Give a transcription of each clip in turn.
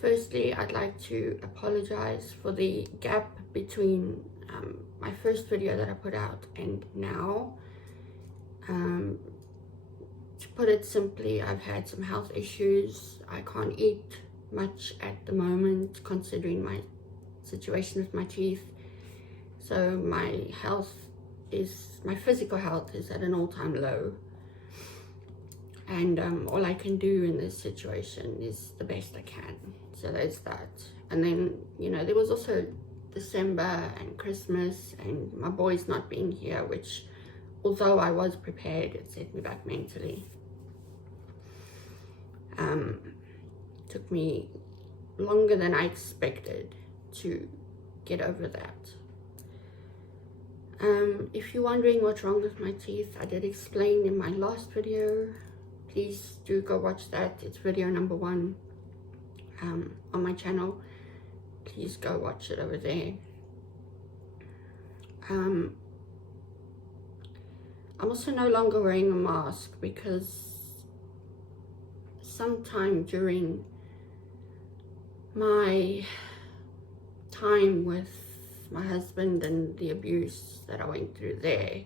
Firstly, I'd like to apologize for the gap between my first video that I put out and now. To put it simply, I've had some health issues. I can't eat much at the moment considering my situation with my teeth. So my physical health is at an all-time low. And all I can do in this situation is the best I can. So there's that. And then, there was also December and Christmas and my boys not being here, which, although I was prepared, it set me back mentally. Took me longer than I expected to get over that. If you're wondering what's wrong with my teeth, I did explain in my last video. Please do go watch that. It's video number 1 on my channel. Please go watch it over there. I'm also no longer wearing a mask because sometime during my time with my husband and the abuse that I went through there,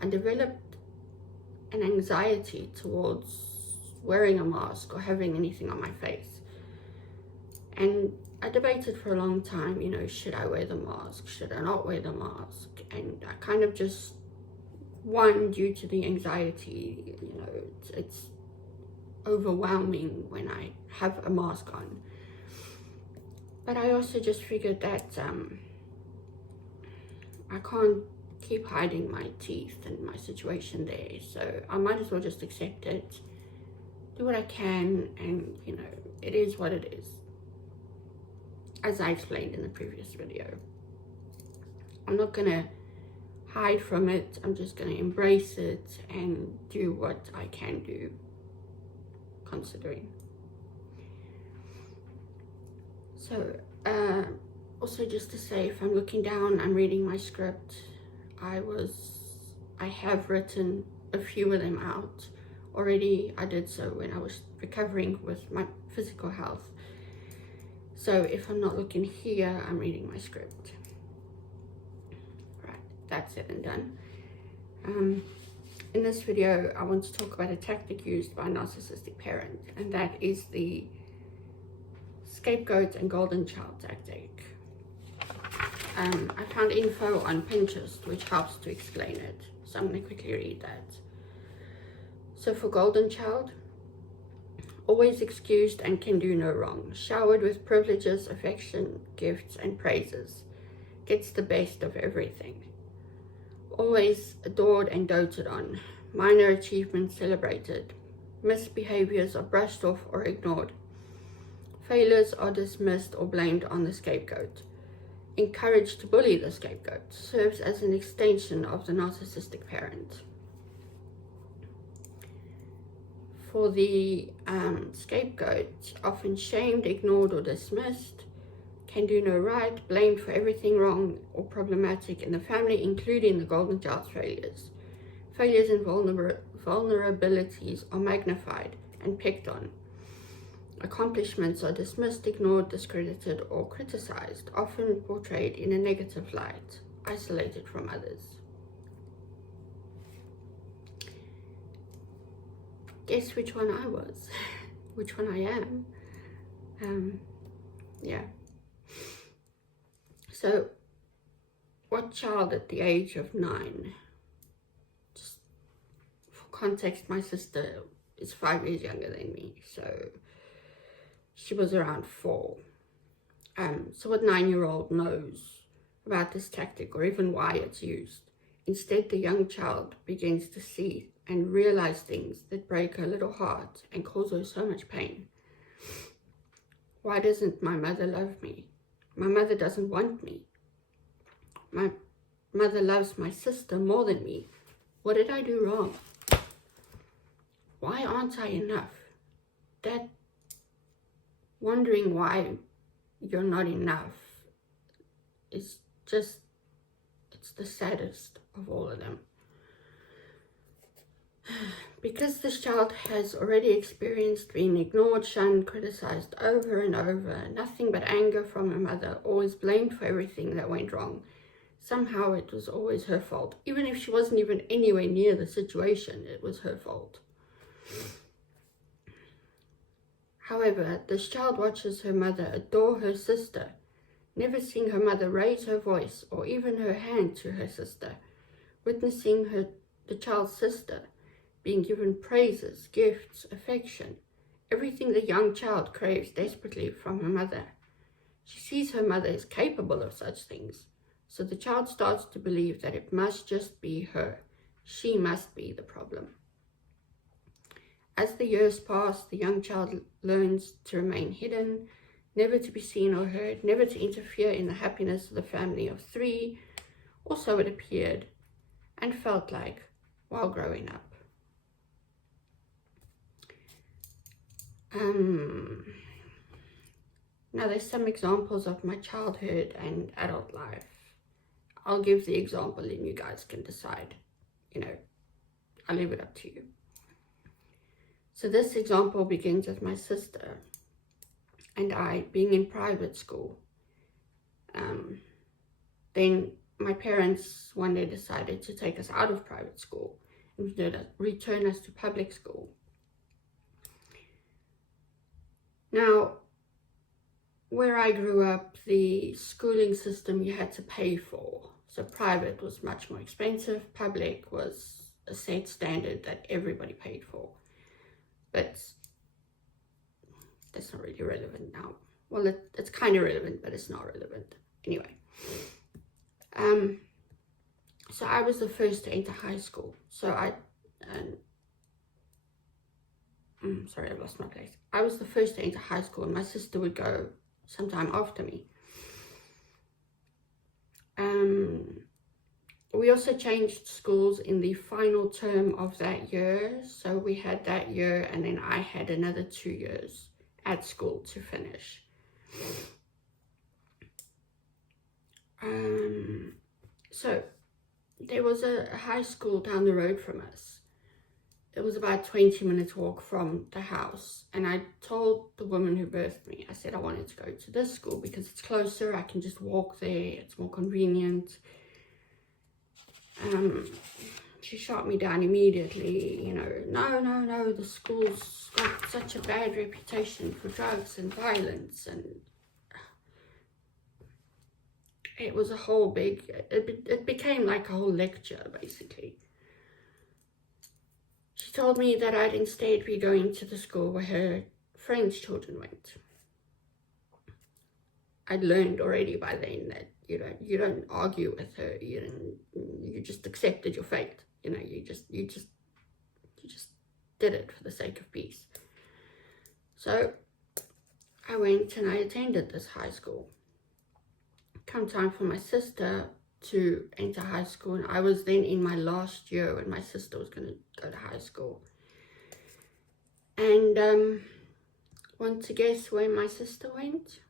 I developed an anxiety towards wearing a mask or having anything on my face. And I debated for a long time, should I wear the mask? Should I not wear the mask? And I kind of just, due to the anxiety, it's overwhelming when I have a mask on. But I also just figured that I can't keep hiding my teeth and my situation there, so I might as well just accept it, do what I can, and it is what it is, as I explained in the previous video. I'm not gonna hide from it. I'm just gonna embrace it and do what I can do, considering. So also just to say, if I'm looking down, I'm reading my script. I have written a few of them out already. I did so when I was recovering with my physical health. So if I'm not looking here, I'm reading my script. Right, that's it and done. In this video, I want to talk about a tactic used by a narcissistic parent, and that is the Scapegoat and Golden Child tactic. I found info on Pinterest which helps to explain it, so I'm going to quickly read that. So for Golden Child, always excused and can do no wrong, showered with privileges, affection, gifts and praises, gets the best of everything, always adored and doted on, minor achievements celebrated, misbehaviors are brushed off or ignored, failures are dismissed or blamed on the scapegoat, encouraged to bully the scapegoat, serves as an extension of the narcissistic parent. For the scapegoat, often shamed, ignored or dismissed, can do no right, blamed for everything wrong or problematic in the family, including the Golden Child's failures. Failures and vulnerabilities are magnified and picked on. Accomplishments are dismissed, ignored, discredited, or criticized, often portrayed in a negative light, isolated from others. Guess which one I was, which one I am. Yeah. So, what child at the age of 9? Just for context, my sister is 5 years younger than me, so she was around 4. So what 9-year-old knows about this tactic or even why it's used? Instead, the young child begins to see and realize things that break her little heart and cause her so much pain. Why doesn't my mother love me? My mother doesn't want me. My mother loves my sister more than me. What did I do wrong? Why aren't I enough? That wondering why you're not enough is just, it's the saddest of all of them. Because this child has already experienced being ignored, shunned, criticized over and over, nothing but anger from her mother, always blamed for everything that went wrong. Somehow it was always her fault. Even if she wasn't even anywhere near the situation, it was her fault. However, this child watches her mother adore her sister, never seeing her mother raise her voice or even her hand to her sister, witnessing the child's sister being given praises, gifts, affection, everything the young child craves desperately from her mother. She sees her mother is capable of such things, so the child starts to believe that it must just be her. She must be the problem. As the years pass, the young child learns to remain hidden, never to be seen or heard, never to interfere in the happiness of the family of three, or so it appeared and felt like while growing up. Now there's some examples of my childhood and adult life. I'll give the example and you guys can decide. I'll leave it up to you. So this example begins with my sister and I being in private school. Then my parents one day decided to take us out of private school and return us to public school. Now, where I grew up, the schooling system you had to pay for. So private was much more expensive. Public was a set standard that everybody paid for. But that's not really relevant now. Well, it's kind of relevant, but it's not relevant. Anyway. So I was the first to enter high school. So sorry, I've lost my place. I was the first to enter high school and my sister would go sometime after me. We also changed schools in the final term of that year. So we had that year and then I had another 2 years at school to finish. So there was a high school down the road from us. It was about 20 minutes walk from the house. And I told the woman who birthed me, I said I wanted to go to this school because it's closer. I can just walk there. It's more convenient. She shot me down immediately. No, the school's got such a bad reputation for drugs and violence. And it was a whole it became like a whole lecture, basically. She told me that I'd instead be going to the school where her friends' children went. I'd learned already by then that you don't argue with her. You just accepted your fate. You just did it for the sake of peace. So I went and I attended this high school. Come time for my sister to enter high school, and I was then in my last year when my sister was going to go to high school. And want to guess where my sister went?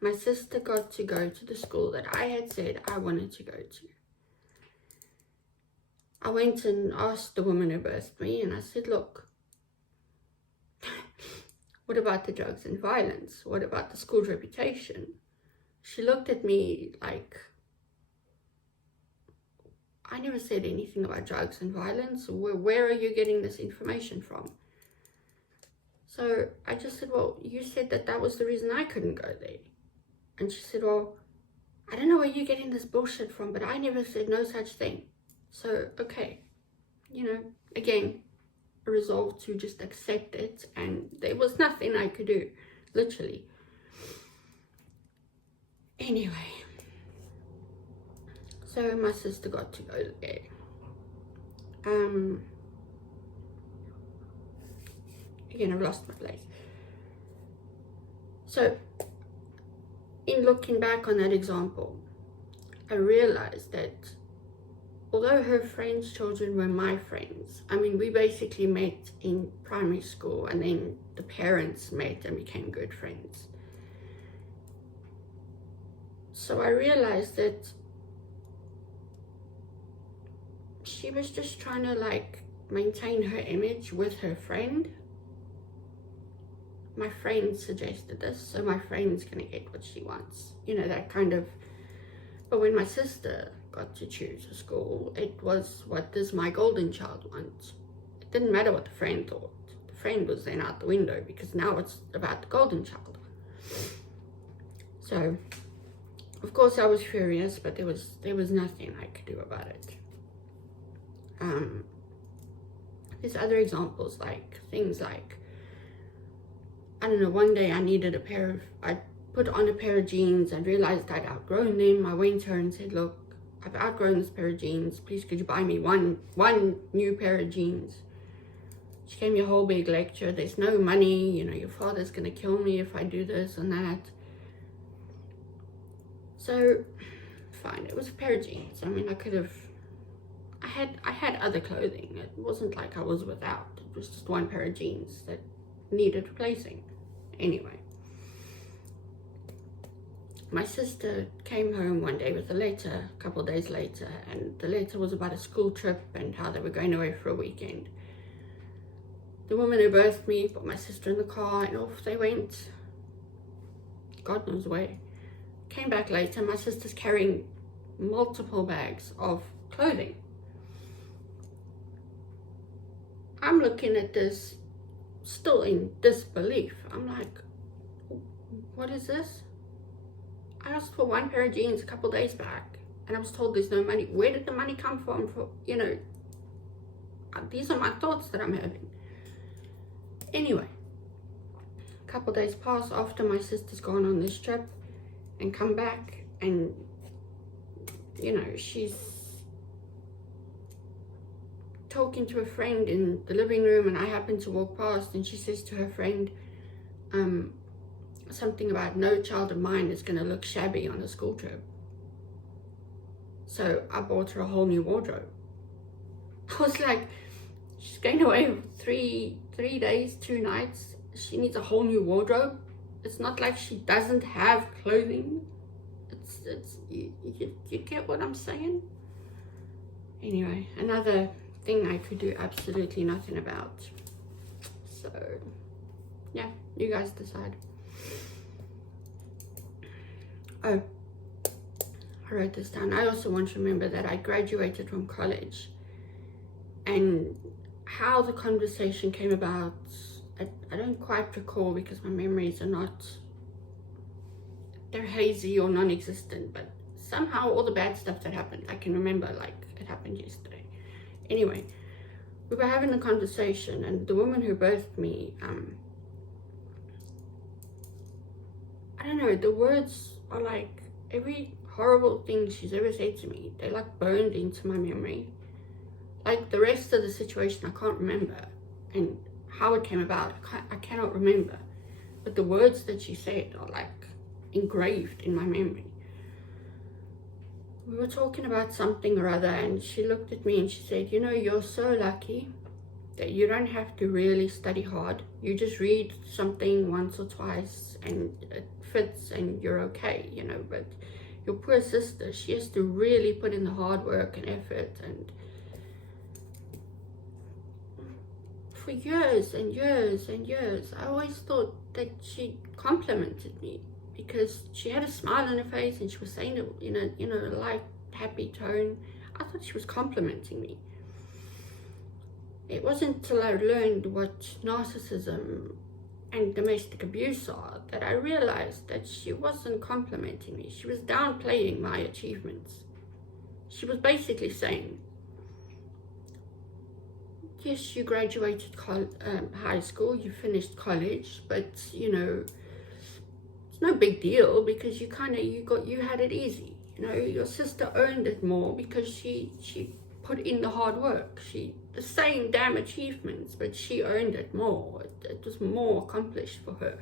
My sister got to go to the school that I had said I wanted to go to. I went and asked the woman who birthed me, and I said, look, what about the drugs and violence? What about the school's reputation? She looked at me like, I never said anything about drugs and violence. Where are you getting this information from? So I just said, well, you said that was the reason I couldn't go there. And she said, well, I don't know where you're getting this bullshit from, but I never said no such thing. So, okay, again, I resolved to just accept it, and there was nothing I could do, literally. Anyway, so my sister got to go there. Again, I've lost my place. So, in looking back on that example, I realized that although her friends' children were my friends, we basically met in primary school and then the parents met and became good friends. So I realized that she was just trying to like maintain her image with her friend. My friend suggested this, so my friend's gonna get what she wants, you know, that kind of. But when my sister got to choose a school, it was, what does my golden child want? It didn't matter what the friend thought. The friend was then out the window, because now it's about the golden child. So of course I was furious, but there was nothing I could do about it. There's other examples, like things like, I don't know, one day I put on a pair of jeans and realized I'd outgrown them. I went to her and said, look, I've outgrown this pair of jeans. Please could you buy me one new pair of jeans? She gave me a whole big lecture. There's no money, you know, your father's gonna kill me if I do this and that. So, fine, it was a pair of jeans. I mean, I had other clothing. It wasn't like I was without. It was just one pair of jeans that needed replacing. Anyway, my sister came home one day with a letter a couple of days later, and the letter was about a school trip and how they were going away for a weekend. The woman who birthed me put my sister in the car and off they went, God knows where. Came back later, my sister's carrying multiple bags of clothing. I'm looking at this, still in disbelief. I'm like, what is this? I asked for one pair of jeans a couple of days back, and I was told there's no money. Where did the money come from? For, you know, these are my thoughts that I'm having. Anyway, a couple of days pass after my sister's gone on this trip and come back, and, you know, she's talking to a friend in the living room, and I happen to walk past, and she says to her friend, something about no child of mine is going to look shabby on a school trip. So I bought her a whole new wardrobe. I was like, she's going away for three days, 2 nights. She needs a whole new wardrobe. It's not like she doesn't have clothing. You get what I'm saying? Anyway, another thing I could do absolutely nothing about. So yeah, you guys decide. Oh, I wrote this down. I also want to remember that I graduated from college, and how the conversation came about, I don't quite recall, because my memories are not, they're hazy or non-existent, but somehow all the bad stuff that happened, I can remember like it happened yesterday. Anyway, we were having a conversation, and the woman who birthed me, I don't know, the words are like, every horrible thing she's ever said to me, they like burned into my memory. Like the rest of the situation I can't remember, and how it came about I cannot remember, but the words that she said are like engraved in my memory. We were talking about something or other, and she looked at me and she said, you know, you're so lucky that you don't have to really study hard. You just read something once or twice and it fits and you're okay, you know. But your poor sister, she has to really put in the hard work and effort, and for years and years and years, I always thought that she complimented me, because she had a smile on her face and she was saying it in a light, happy tone. I thought she was complimenting me. It wasn't until I learned what narcissism and domestic abuse are that I realized that she wasn't complimenting me. She was downplaying my achievements. She was basically saying, yes, you graduated high school, you finished college, but you know, it's no big deal, because you had it easy. You know, your sister earned it more because she put in the hard work. The same damn achievements, but she earned it more. It was more accomplished for her.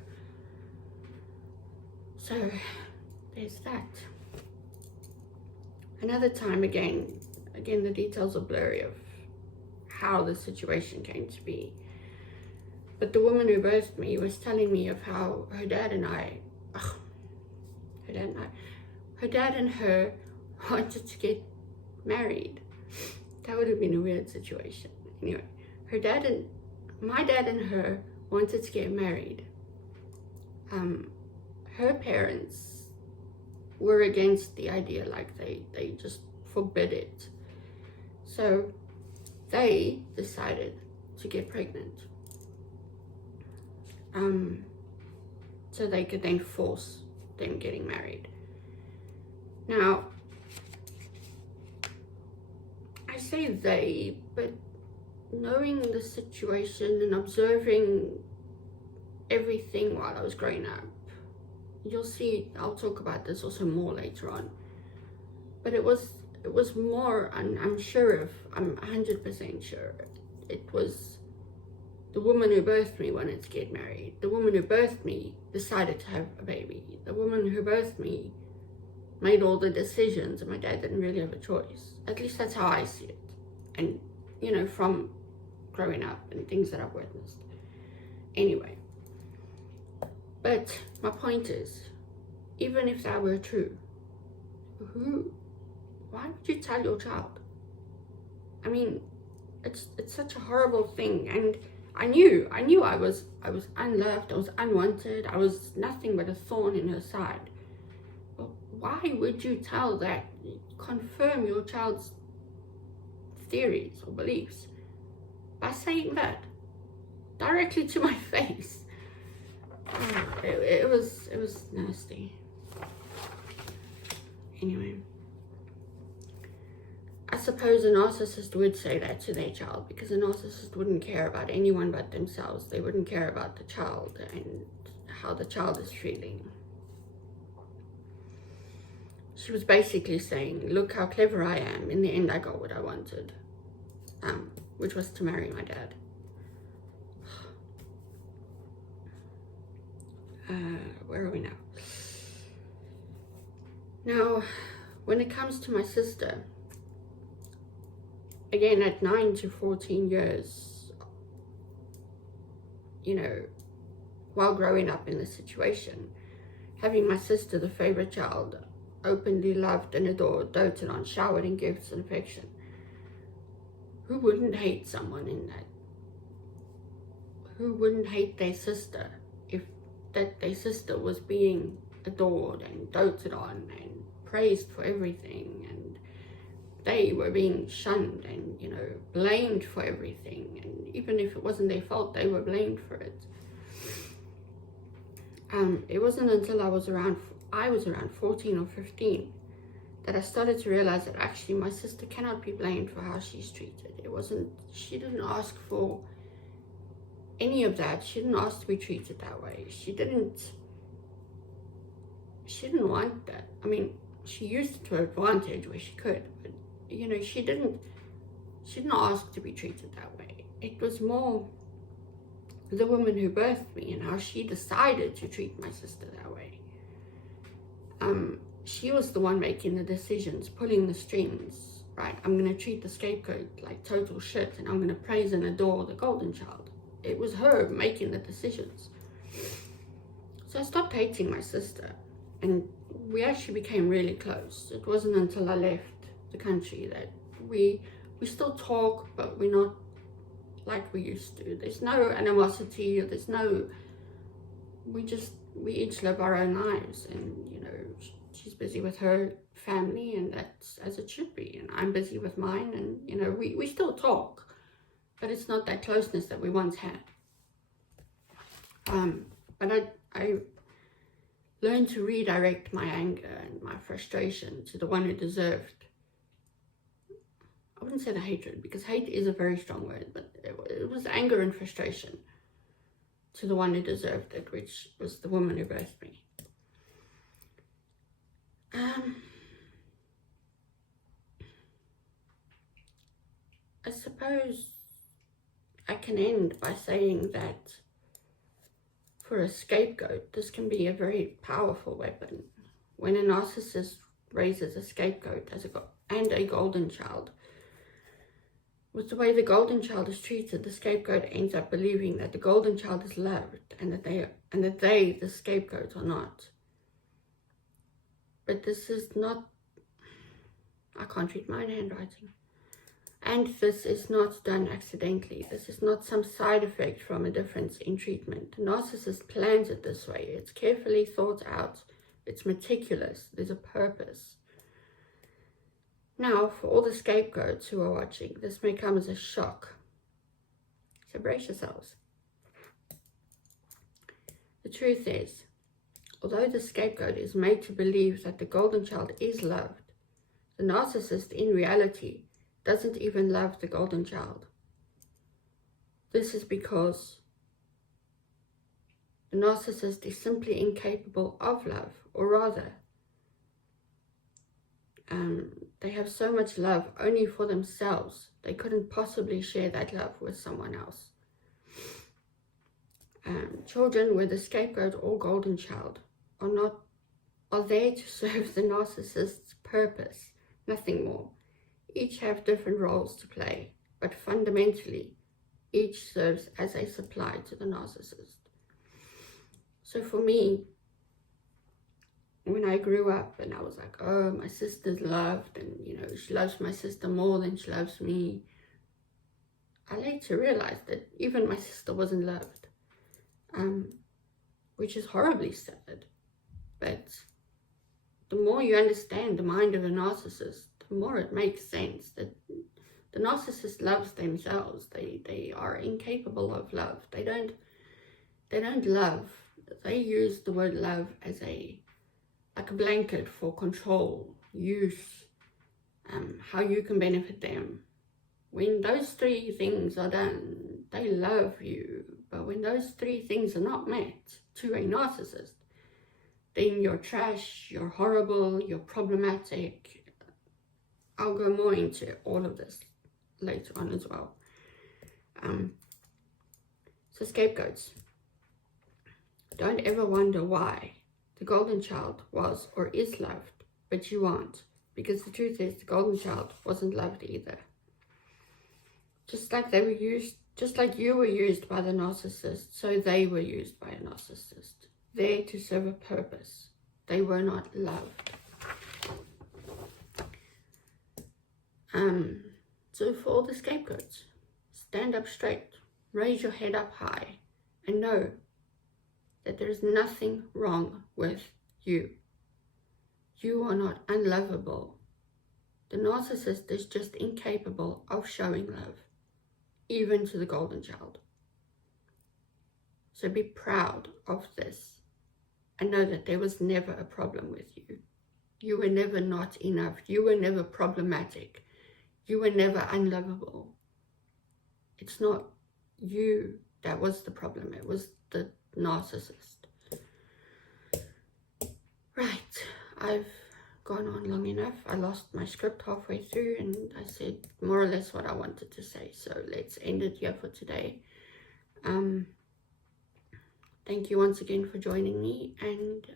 So there's that. Another time, again the details are blurry of how the situation came to be, but the woman who birthed me was telling me of how her dad and her wanted to get married, That would have been a weird situation. Anyway, my dad and her wanted to get married. Her parents were against the idea, like they just forbid it. So they decided to get pregnant. So they could then force them getting married. Now, I say they, but knowing the situation and observing everything while I was growing up, you'll see, I'll talk about this also more later on, but it was more, I'm sure of, I'm 100% sure, it was the woman who birthed me wanted to get married. The woman who birthed me decided to have a baby. The woman who birthed me made all the decisions, and my dad didn't really have a choice. At least that's how I see it. And, you know, from growing up and things that I've witnessed. Anyway. But my point is, even if that were true, why would you tell your child? I mean, it's such a horrible thing. And I knew I was unloved, I was unwanted, I was nothing but a thorn in her side. But why would you tell that, confirm your child's theories or beliefs by saying that directly to my face? It was nasty. Anyway, I suppose a narcissist would say that to their child, because a narcissist wouldn't care about anyone but themselves. They wouldn't care about the child and how the child is feeling. She was basically saying, look how clever I am. In the end, I got what I wanted, which was to marry my dad. Where are we now? Now, when it comes to my sister, again, at 9 to 14 years, you know, while growing up in this situation, having my sister, the favorite child, openly loved and adored, doted on, showered in gifts and affection, who wouldn't hate someone in that? Who wouldn't hate their sister if that their sister was being adored and doted on and praised for everything, and they were being shunned and, you know, blamed for everything, and even if it wasn't their fault, they were blamed for it. It wasn't until I was around 14 or 15 that I started to realize that actually my sister cannot be blamed for how she's treated. She didn't ask for any of that. She didn't ask to be treated that way. She didn't want that. I mean, she used it to her advantage where she could, but, you know, she didn't ask to be treated that way. It was more the woman who birthed me and how she decided to treat my sister that way. She was the one making the decisions, pulling the strings, right? I'm going to treat the scapegoat like total shit, and I'm going to praise and adore the golden child. It was her making the decisions. So I stopped hating my sister, and we actually became really close. It wasn't until I left the country that we still talk, but we're not like we used to. There's no animosity, or there's no, we each live our own lives, and, you know, she's busy with her family, and that's as it should be, and I'm busy with mine, and, you know, we still talk, but it's not that closeness that we once had. But I learned to redirect my anger and my frustration to the one who deserved, I wouldn't say the hatred, because hate is a very strong word, but it was anger and frustration to the one who deserved it, which was the woman who birthed me. I suppose I can end by saying that for a scapegoat, this can be a very powerful weapon. When a narcissist raises a scapegoat and a golden child, with the way the golden child is treated, the scapegoat ends up believing that the golden child is loved, and that they, the scapegoat, are not. But this is not, I can't read my own handwriting. And this is not done accidentally. This is not some side effect from a difference in treatment. The narcissist plans it this way. It's carefully thought out. It's meticulous. There's a purpose. Now, for all the scapegoats who are watching, this may come as a shock. So brace yourselves. The truth is, although the scapegoat is made to believe that the golden child is loved, the narcissist in reality doesn't even love the golden child. This is because the narcissist is simply incapable of love, or rather, they have so much love only for themselves, they couldn't possibly share that love with someone else. Children with a scapegoat or golden child are there to serve the narcissist's purpose, nothing more. Each have different roles to play, but fundamentally, each serves as a supply to the narcissist. So for me, when I grew up and I was like, oh, my sister's loved, and she loves my sister more than she loves me, I later realized that even my sister wasn't loved, which is horribly sad. But the more you understand the mind of a narcissist, the more it makes sense that the narcissist loves themselves. They are incapable of love. They don't love. They use the word love as like a blanket for control, use, how you can benefit them. When those three things are done, they love you. But when those three things are not met to a narcissist, then you're trash, you're horrible, you're problematic. I'll go more into all of this later on as well. So scapegoats. Don't ever wonder why the golden child was or is loved, but you aren't. Because the truth is, the golden child wasn't loved either. Just like you were used by the narcissist, so they were used by a narcissist. There to serve a purpose. They were not loved. So for all the scapegoats, stand up straight, raise your head up high, and know that there is nothing wrong with you. You are not unlovable. The narcissist is just incapable of showing love, even to the golden child. So be proud of this and know that there was never a problem with you. You were never not enough. You were never problematic. You were never unlovable. It's not you that was the problem. It was the narcissist. Right, I've gone on long enough. I lost my script halfway through and I said more or less what I wanted to say. So let's end it here for today. Thank you once again for joining me. And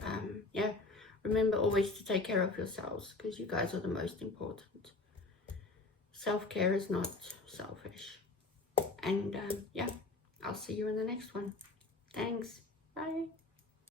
yeah, remember always to take care of yourselves because you guys are the most important. Self-care is not selfish. And yeah, I'll see you in the next one. Thanks. Bye.